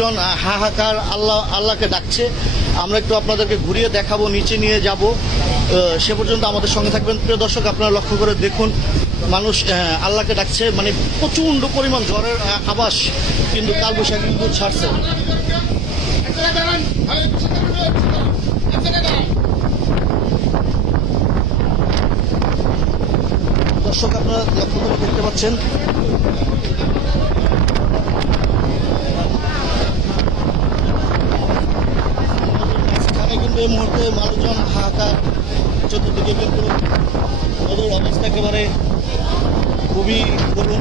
মানুষজন হাহাকার আল্লাহ আল্লাহকে ডাকছে। আমরা একটু আপনাদেরকে ঘুরিয়ে দেখাবো নিচে নিয়ে যাব। সে পর্যন্ত আমাদের সঙ্গে থাকবেন। প্রিয় দর্শক আপনারা লক্ষ্য করে দেখুন মানুষ আল্লাহকে ডাকছে। মানে প্রচণ্ড পরিমাণ আহ, আবাস কিন্তু কালবৈশাখী কিন্তু ছাড়ছে। দর্শক আপনারা লক্ষ্য করে দেখতে পাচ্ছেন এখানে কিন্তু এই মুহূর্তে মানুষজন হাহাকার চতুর্দিকে কিন্তু ওদের অবস্থা একেবারে খুবই করুন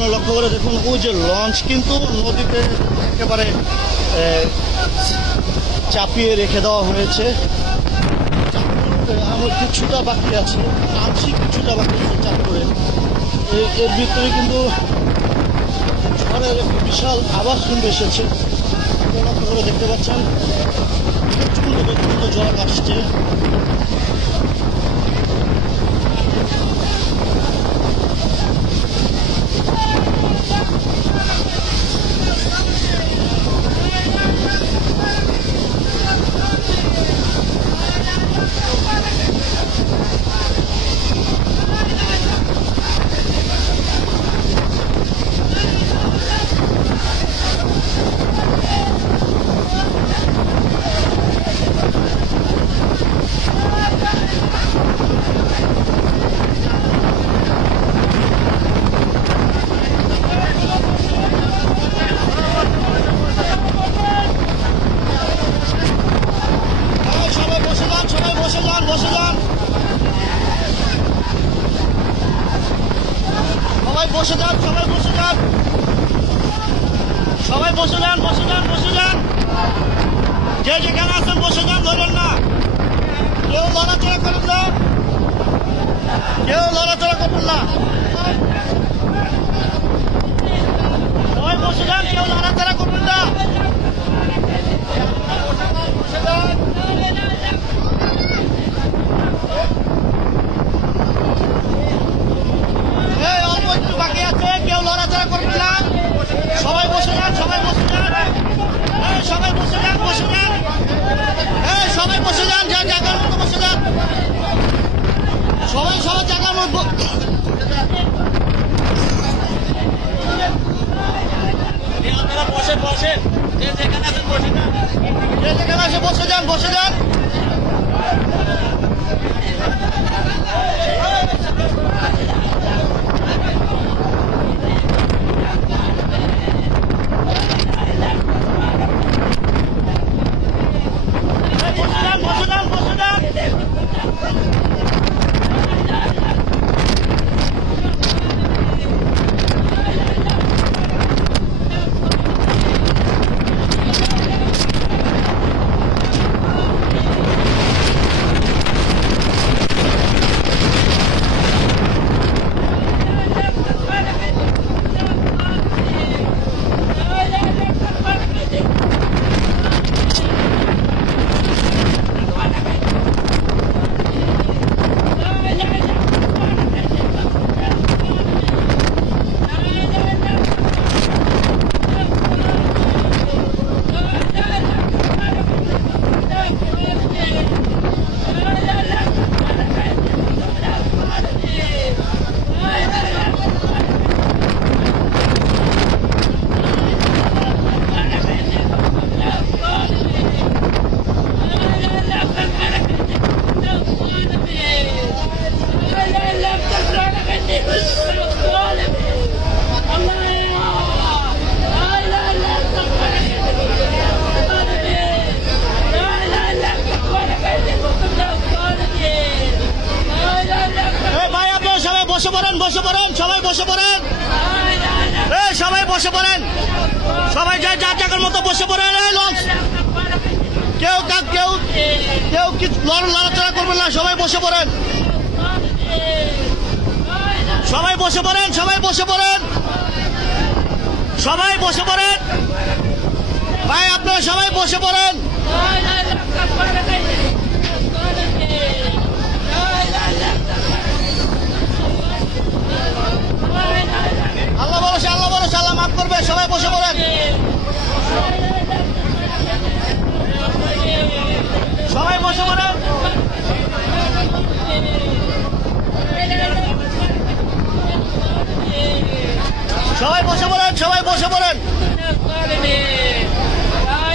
দর্শক আপনারা দেখুন, ওই যে লঞ্চ কিন্তু নদীতে একেবারে চাপিয়ে রেখে দেওয়া হয়েছে। আমার কিছুটা বাকি আছে। আংশিক কিছুটা বাকি আছে চাপ করে এর ভিতরে কিন্তু ঝড়ের বিশাল আবাস কিন্তু এসেছে। আপনারা দেখতে পাচ্ছেন, প্রচণ্ড প্রচণ্ড ঝড় আসছে এই, সবাই বসে যান সবাই বসে যান বসে যান সবাই বসে যান সবাই বসে যান সবাই বসে যান বসে যান বসে যান যে যেখানে আছেন বসে যান ধরেন না কেউ লড়াচড়া করেন না কেউ লড়াচড়া করবেন না সবাই বসে যান কেউ লড়াচড়া করবেন না বসে যান এই অল্প একটু বাকি আছে কেউ লড়াচড়া করবে না সবাই বসে যান সবাই বসে যান এই সবাই বসে যান বসে যান এই সবাই বসে যান যে জায়গার মতো বসে যান সবাই সবাই জায়গার মতো আপনারা বসে বসে যে যেখানে বসে যান যে যেখানে আছে বসে যান বসে যান। বসে পড়েন বসে পড়েন, সবাই বসে পড়েন। সবাই বসে পড়েন। সবাই যা যা জায়গার মতো বসে পড়েন লঞ্চ। কেউ কাক, কেউ কেউ কিছু লড়, লড়াচড়া করবেন না, সবাই বসে পড়েন। সবাই বসে পড়েন, সবাই বসে পড়েন। সবাই বসে পড়েন। ভাই, আপনারা সবাই বসে পড়েন। বলছে আল্লাহ বলছে আল্লাহ মাফ করবে, সবাই বসে পড়েন। সবাই বসে পড়েন। সবাই বসে পড়েন, সবাই বসে পড়েন। আর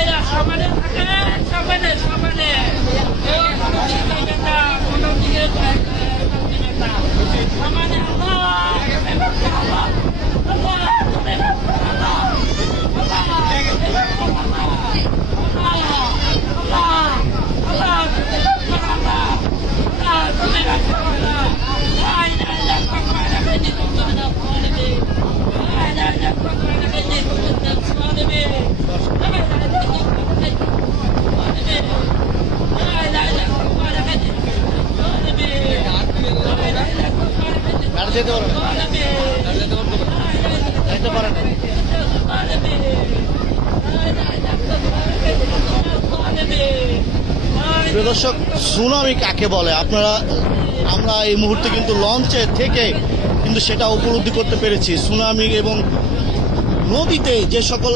যেতে যেতে দর্শক, সুনামি কাকে বলে? আপনারা, আমরা এই মুহূর্তে কিন্তু লঞ্চে থেকে কিন্তু সেটা উপলব্ধি করতে পেরেছি। সুনামি এবং নদীতে যে সকল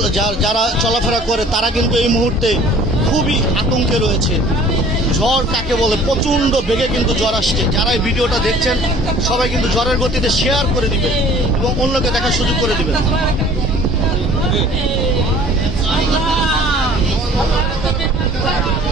যারা চলাফেরা করে, তারা কিন্তু এই মুহূর্তে খুবই আতঙ্কে রয়েছে। ঝড় কাকে বলে? প্রচণ্ড বেগে কিন্তু জ্বর আসছে। যারা এই ভিডিওটা দেখছেন, সবাই কিন্তু জ্বরের গতিতে শেয়ার করে দিবে এবং অন্যকে দেখার সুযোগ করে দিবে Thank you.